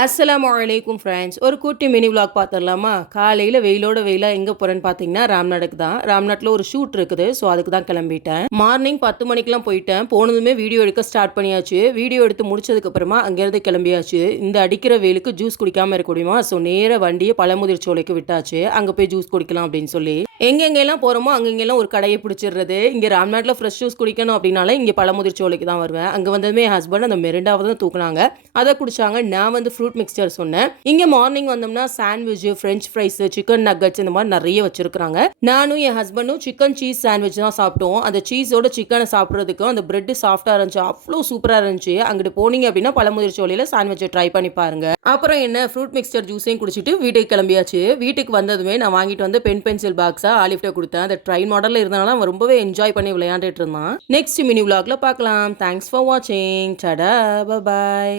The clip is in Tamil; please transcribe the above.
அஸ்ஸலாமு அலைக்கும் ஃப்ரெண்ட்ஸ். ஒரு குட்டி மினி விலாக் பார்த்துடலாமா? காலையில் வெயிலோட வெயிலாக எங்கே போகிறேன்னு பார்த்தீங்கன்னா ராம்நாடுக்கு தான். ராம்நாட்டில் ஒரு ஷூட் இருக்குது. ஸோ அதுக்கு தான் கிளம்பிட்டேன். மார்னிங் 10 மணிக்கெலாம் போயிட்டேன். போனதுமே வீடியோ எடுக்க ஸ்டார்ட் பண்ணியாச்சு. வீடியோ எடுத்து முடிச்சதுக்கப்புறமா அங்கேருந்து கிளம்பியாச்சு. இந்த அடிக்கிற வெயிலுக்கு ஜூஸ் குடிக்காமல் இருக்க முடியுமா? ஸோ நேராக வண்டியை பழமுதிர் சோலைக்கு விட்டாச்சு. அங்கே போய் ஜூஸ் குடிக்கலாம் அப்படின்னு சொல்லி எங்கெங்கெல்லாம் போகிறோமோ அங்கெங்கெல்லாம் ஒரு கடையை பிடிச்சிடுறது. இங்கே ராம்நாட்டில் ஃப்ரெஷ் ஜூஸ் குடிக்கணும் அப்படின்னாலே இங்கே பழமுதிர் சோலைக்கு தான் வருவேன். அங்கே வந்ததுமே என் ஹஸ்பண்ட் அந்த மெரிண்டாவை தான் தூக்குனாங்க. அதை குடிச்சாங்க. நான் வந்து ஃப்ரூட் மிக்சர் சொன்னேன். இங்கே மார்னிங் வந்தோம்னா sandwich, french fries, chicken nuggets இந்த மாதிரி நிறைய வச்சிருக்காங்க. நானும் என் ஹஸ்பண்டும் சிக்கன் சீஸ் சாண்ட்விச் தான் சாப்பிட்டோம். அந்த சீஸோட சிக்கனை சாப்பிட்றதுக்கும் அந்த பிரெட் சாஃப்டாக இருந்துச்சு. அவ்வளோ சூப்பராக இருந்துச்சு. அங்கிட்டு போனீங்க அப்படின்னா பழமுதிர் சோலையில் சாண்ட்விச்சை ட்ரை பண்ணி பாருங்க. அப்புறம் என்ன ஃப்ரூட் மிக்சர் ஜூஸையும் குடிச்சிட்டு வீட்டுக்கு கிளம்பியாச்சு. வீட்டுக்கு வந்ததுமே நான் வாங்கிட்டு வந்து பென்சில் பாக்ஸா ஆலிஃப்ட கொடுத்தேன். அந்த ட்ரெயின் மாடலில் இருந்தனால அவன் ரொம்பவே என்ஜாய் பண்ணி விளையாண்டுட்டு இருந்தான். நெக்ஸ்ட் மினி விலாக்ல பார்க்கலாம். தேங்க்ஸ் ஃபார் வாட்சிங். டடா, பை.